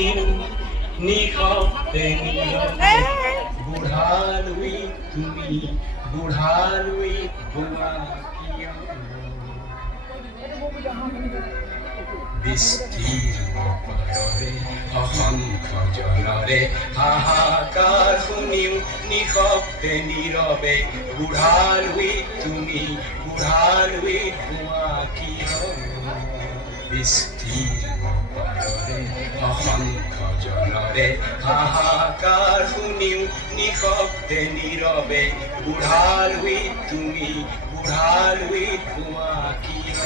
শুনিও নিশব্দে নীরবে বুঢ়ালৈ তুমি বুঢ়ালৈ বোৱা কিয় বৃষ্টিৰ পাৰৰে অসংখ্য জনৰে হাহাকাৰ শুনিও নিশব্দে নীৰৱে বুঢ়ালৈ তুমি বুঢ়ালৈ বোৱা কিয় বৃষ্টিৰ পাৰৰে অসংখ্য জনৰে হাহাকাৰ শুনিও নিশব্দে নীৰৱে বুঢ়ালৈ তুমি বুঢ়ালৈ বোৱা কিয়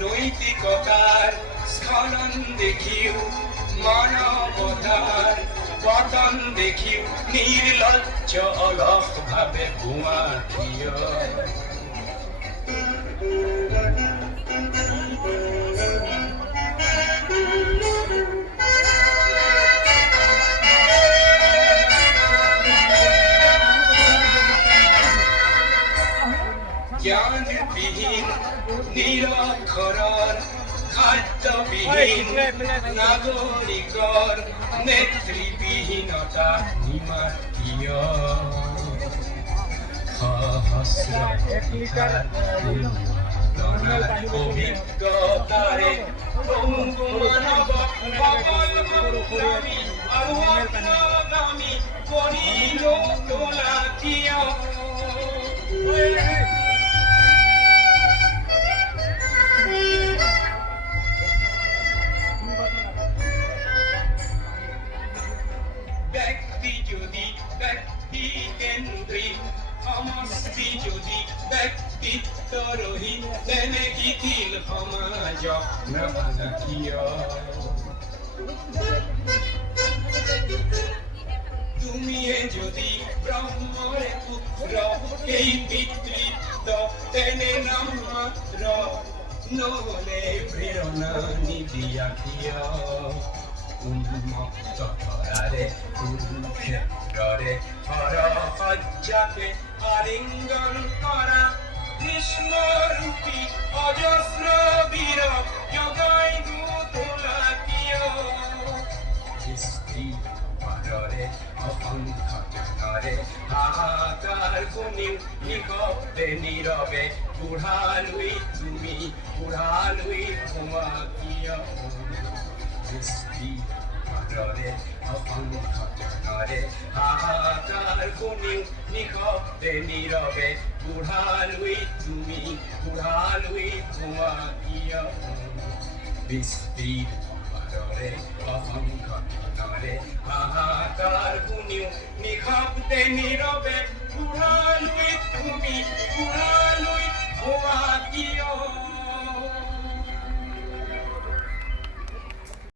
নৈতিকতাৰ স্খলন দেখিও মানৱতাৰ পতন দেখিও নিৰ্লজ্জ অলসভাৱে বোৱা কিয় জ্ঞানবিহীন নিৰক্ষৰৰ খাদ্যবিহীন নাগৰিকৰ নেতৃবিহীনতা নিমাতীয় অভিজ্ঞতাৰে মানৱ আৰু অগ্ৰগামী কৰি তোলা কিয় ব্যক্তি যদি ব্যক্তি কেন্দ্রিক সমষ্টি যদি ব্যক্তিত্ব রহিত তেনে শিথিল সমাজ নাভাঙা কিয় তুমিয়ে যদি ব্ৰহ্মৰে পুত্ৰ এই পিতৃত্ব তেনে নাম মাত্ৰ নহলে প্ৰেৰণা নিদিয়া কিয় উন্মুক্ত কৰাৰে কুৰুক্ষেত্ৰৰে হৰসজ্জাকে আলিংগন কৰা ভীষ্মৰূপী অজস্ৰ বীৰ জগাই তোলা কিয় পাৰৰে অসংখ্য জনৰে হাহাকাৰ শুনিও নিশব্দে নীৰৱে বুঢ়ালৈ তুমি বুঢ়ালৈ বোৱা কিয় পাৰৰে অসংখ্য জনৰে হাহাকাৰ শুনিও নিশব্দে নীৰৱে বুঢ়ালৈ তুমি বুঢ়ালৈ বোৱা কিয় বিস্তৃত পাৰৰে অসংখ্য জনৰে হাহাকাৰ শুনিও নিশব্দে নীৰৱে বুঢ়ালৈ তুমি বুঢ়ালৈ বোৱা কিয়